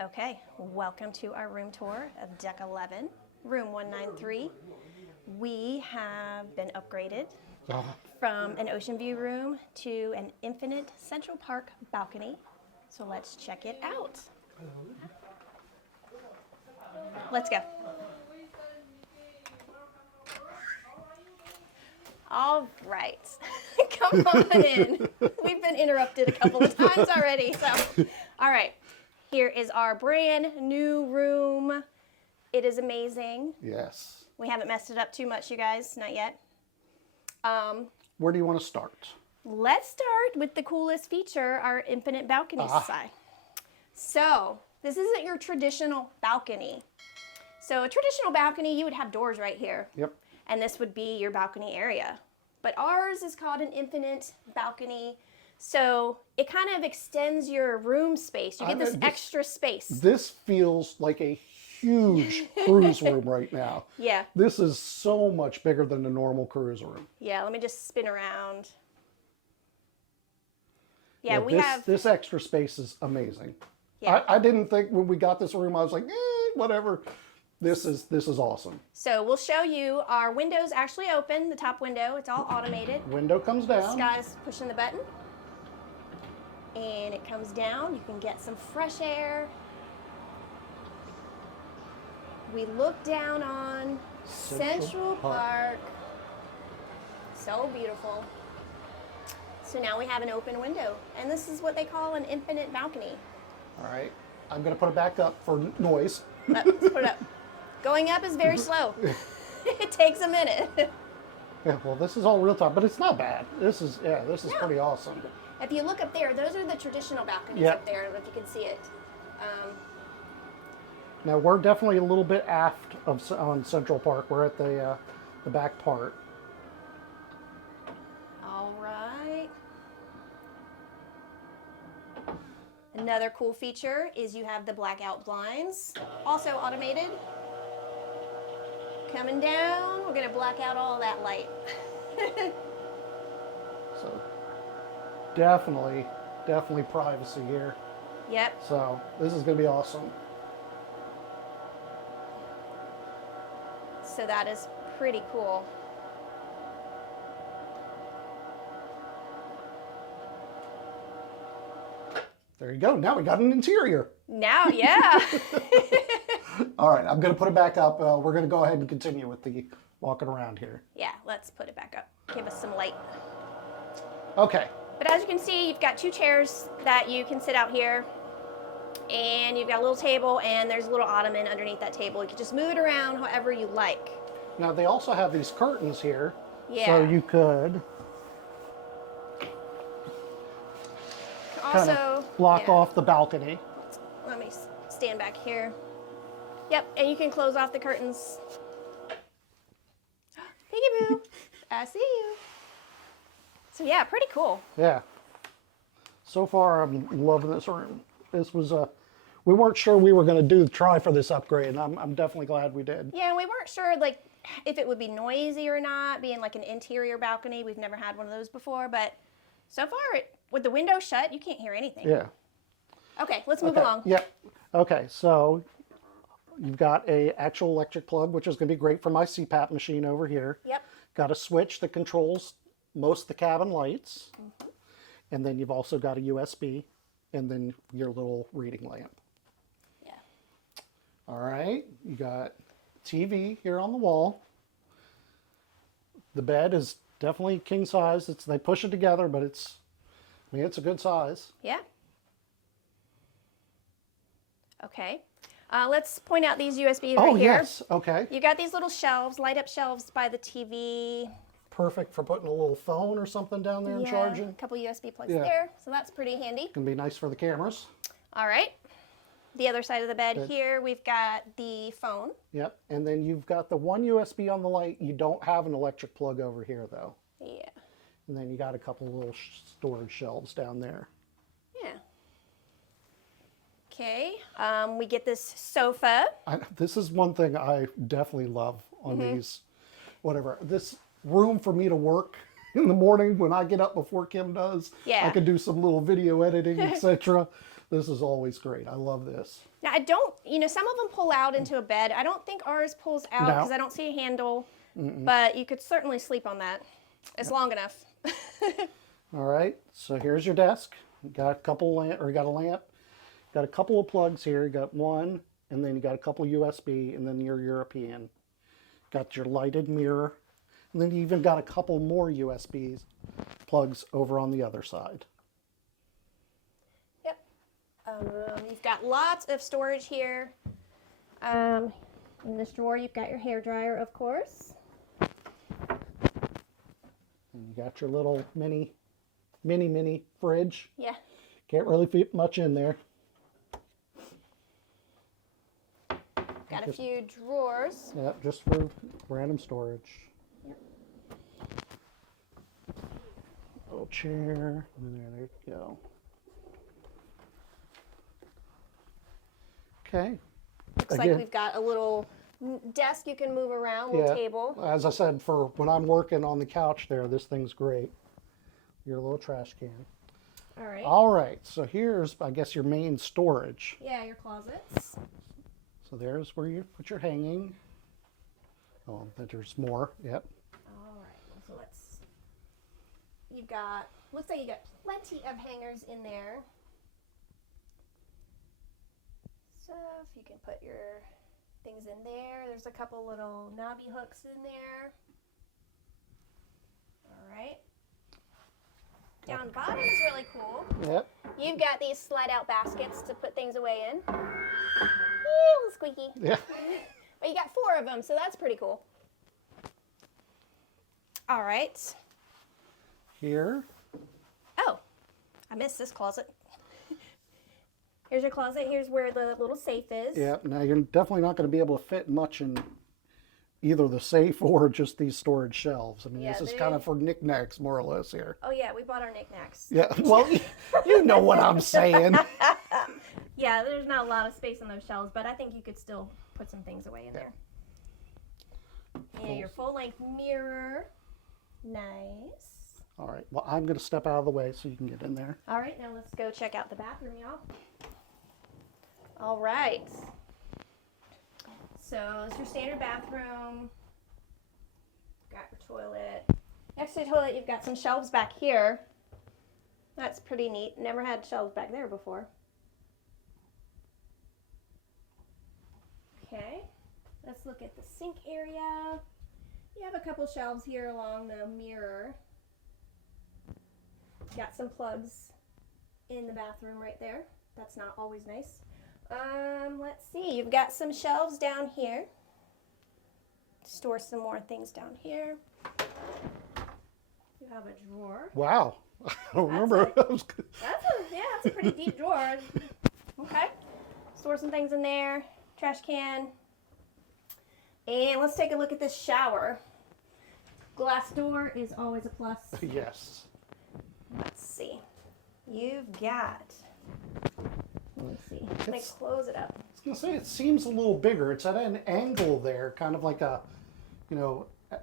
Okay, welcome to our room tour of Deck 11, room 193. We have been upgraded from an ocean view room to an infinite Central Park balcony. So let's check it out. Let's go. All right, come on in. We've been interrupted a couple of times already, so. All right, here is our brand new room. It is amazing. Yes. We haven't messed it up too much, you guys, not yet. Where do you want to start? Let's start with the coolest feature, our infinite balcony side. So this isn't your traditional balcony. So a traditional balcony, you would have doors right here. Yep. And this would be your balcony area. But ours is called an infinite balcony. So it kind of extends your room space. You get this extra space. This feels like a huge cruise room right now. Yeah. This is so much bigger than a normal cruise room. Yeah, let me just spin around. Yeah, we have... This extra space is amazing. Yeah. I didn't think when we got this room, I was like, whatever. This is awesome. So we'll show you our windows actually open, the top window. It's all automated. Window comes down. Sky's pushing the button. And it comes down. You can get some fresh air. We look down on Central Park. So beautiful. So now we have an open window. And this is what they call an infinite balcony. All right. I'm going to put it back up for noise. Let's put it up. Going up is very slow. It takes a minute. Yeah, well, this is all real time, but it's not bad. This is pretty awesome. If you look up there, those are the traditional balconies up there. I don't know if you can see it. Now we're definitely a little bit aft on Central Park. We're at the back part. All right. Another cool feature is you have the blackout blinds, also automated. Coming down, we're gonna black out all that light. So definitely privacy here. Yep. So this is gonna be awesome. So that is pretty cool. There you go. Now we got an interior. Now, yeah. All right, I'm going to put it back up. We're going to go ahead and continue with the walking around here. Yeah, let's put it back up. Give us some light. Okay. But as you can see, you've got two chairs that you can sit out here. And you've got a little table, and there's a little ottoman underneath that table. You can just move it around however you like. Now, they also have these curtains here. Yeah. So you could kind of block off the balcony. Let me stand back here. Yep, and you can close off the curtains. Peekaboo, I see you. So yeah, pretty cool. Yeah. So far, I'm loving this room. This was we weren't sure we were going to try for this upgrade, and I'm definitely glad we did. Yeah, and we weren't sure like if it would be noisy or not, being like an interior balcony. We've never had one of those before, but so far, with the window shut, you can't hear anything. Yeah. Okay, let's move along. Yep. Okay, so you've got a actual electric plug, which is going to be great for my CPAP machine over here. Yep. Got a switch that controls most of the cabin lights. Mm-hmm. And then you've also got a USB and then your little reading lamp. Yeah. All right, you got TV here on the wall. The bed is definitely king size. They push it together, but it's a good size. Yeah. Okay. Let's point out these USBs right here. Oh, yes. Okay. You got these little shelves, light up shelves by the TV. Perfect for putting a little phone or something down there and charging. A couple USB plugs there, so that's pretty handy. Can be nice for the cameras. All right. The other side of the bed here, we've got the phone. Yep. And then you've got the one USB on the light. You don't have an electric plug over here, though. Yeah. And then you got a couple little storage shelves down there. Yeah. Okay. We get this sofa. This is one thing I definitely love on these, whatever. This room for me to work in the morning when I get up before Kim does. Yeah. I could do some little video editing, etc. This is always great. I love this. Now I don't, some of them pull out into a bed. I don't think ours pulls out No. because I don't see a handle, but you could certainly sleep on that. It's long enough. All right, so here's your desk. You got a couple you got a lamp. Got a couple of plugs here. You got one, and then you got a couple USB, and then your European. Got your lighted mirror, and then you even got a couple more USB plugs over on the other side. Yep. You've got lots of storage here. In this drawer, you've got your hair dryer, of course. And you got your little mini fridge. Yeah. Can't really fit much in there. Got a few drawers. Yeah, just for random storage. Yep. Little chair. And there you go. Okay. Looks like we've got a little desk you can move around, little table. As I said, for when I'm working on the couch there, this thing's great. Your little trash can. All right. All right, so here's, I guess, your main storage. Yeah, your closets. So there's where you put your hanging. Oh, but there's more. Yep. All right. So looks like you got plenty of hangers in there. So if you can put your things in there. There's a couple little knobby hooks in there. All right. Down bottom is really cool. Yep. You've got these slide out baskets to put things away in. Ew, squeaky. Yeah. But you got 4 of them, so that's pretty cool. All right. Here. Oh, I missed this closet. Here's your closet. Here's where the little safe is. Yep. Now you're definitely not going to be able to fit much in either the safe or just these storage shelves. I mean, Yeah, this is kind of for knickknacks, more or less, here. Oh, yeah, we bought our knickknacks. Yeah. Well, you know what I'm saying. Yeah, there's not a lot of space on those shelves, but I think you could still put some things away in there. And your full-length mirror. Nice. All right. Well, I'm going to step out of the way so you can get in there. All right, now let's go check out the bathroom, y'all. All right. So it's your standard bathroom. Got your toilet. Next to the toilet, you've got some shelves back here. That's pretty neat. Never had shelves back there before. Okay, let's look at the sink area. You have a couple shelves here along the mirror. Got some plugs in the bathroom right there. That's not always nice. Let's see. You've got some shelves down here. Store some more things down here. You have a drawer. Wow. I don't remember. That's a pretty deep drawer. Okay. Store some things in there. Trash can. And let's take a look at this shower. Glass door is always a plus. Yes. Let's see. You've got, let's see. Let me close it up. I was going to say, it seems a little bigger. It's at an angle there, kind of like a,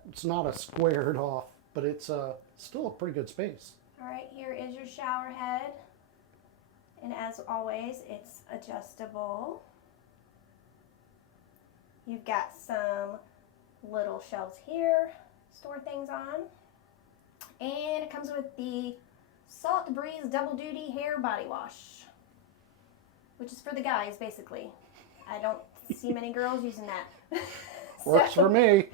it's not a squared off, but it's still a pretty good space. All right, here is your shower head. And as always, it's adjustable. You've got some little shelves here, store things on. And it comes with the Salt Breeze Double Duty Hair Body Wash, which is for the guys, basically. I don't see many girls using that. Works for me.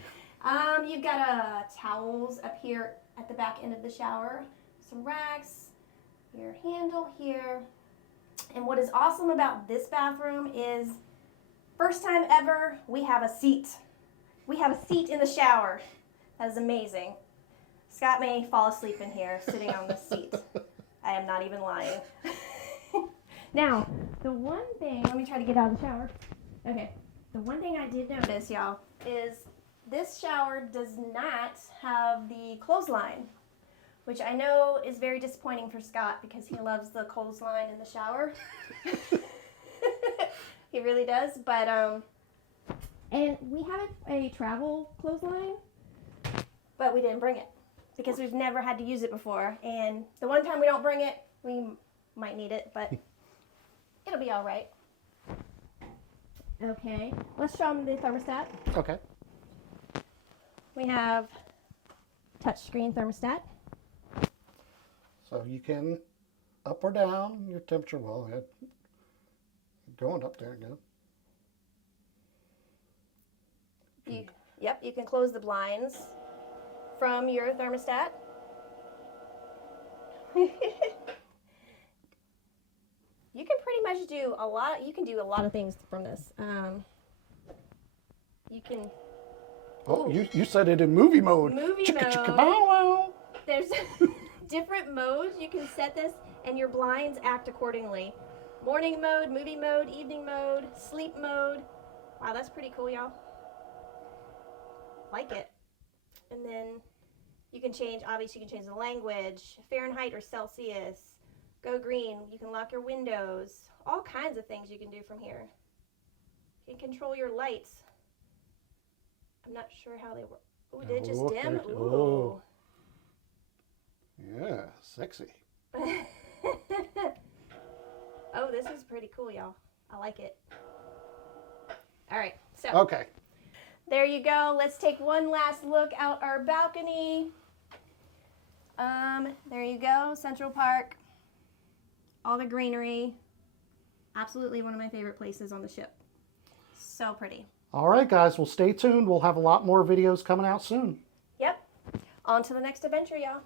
You've got towels up here at the back end of the shower, some racks, your handle here. And what is awesome about this bathroom is, first time ever, we have a seat. We have a seat in the shower. That is amazing. Scott may fall asleep in here, sitting on this seat. I am not even lying. Now, the one thing, let me try to get out of the shower. Okay, the one thing I did notice, y'all, is this shower does not have the clothesline, which I know is very disappointing for Scott because he loves the clothesline in the shower. He really does, but, and we have a travel clothesline, but we didn't bring it because we've never had to use it before. And the one time we don't bring it, we might need it, but It'll be all right. Okay, let's show them the thermostat. Okay. We have touchscreen thermostat. So you can up or down your temperature. Well, going up there again. Yep, you can close the blinds from your thermostat. You can pretty much do a lot. You can do a lot of things from this. You can. Oh, you said it in movie mode. Movie Chicka, mode. chicka, bow, wow. There's different modes. You can set this, and your blinds act accordingly. Morning mode, movie mode, evening mode, sleep mode. Wow, that's pretty cool, y'all. Like it. And then you can change. Obviously, you can change the language, Fahrenheit or Celsius. Go green. You can lock your windows. All kinds of things you can do from here. You can control your lights. I'm not sure how they work. Ooh, did it just dim? Ooh. Oh. Yeah, sexy. Oh, this is pretty cool, y'all. I like it. All right, so Okay. there you go. Let's take one last look out our balcony. There you go, Central Park. All the greenery. Absolutely one of my favorite places on the ship. So pretty. All right, guys. Well, stay tuned. We'll have a lot more videos coming out soon. Yep. On to the next adventure, y'all.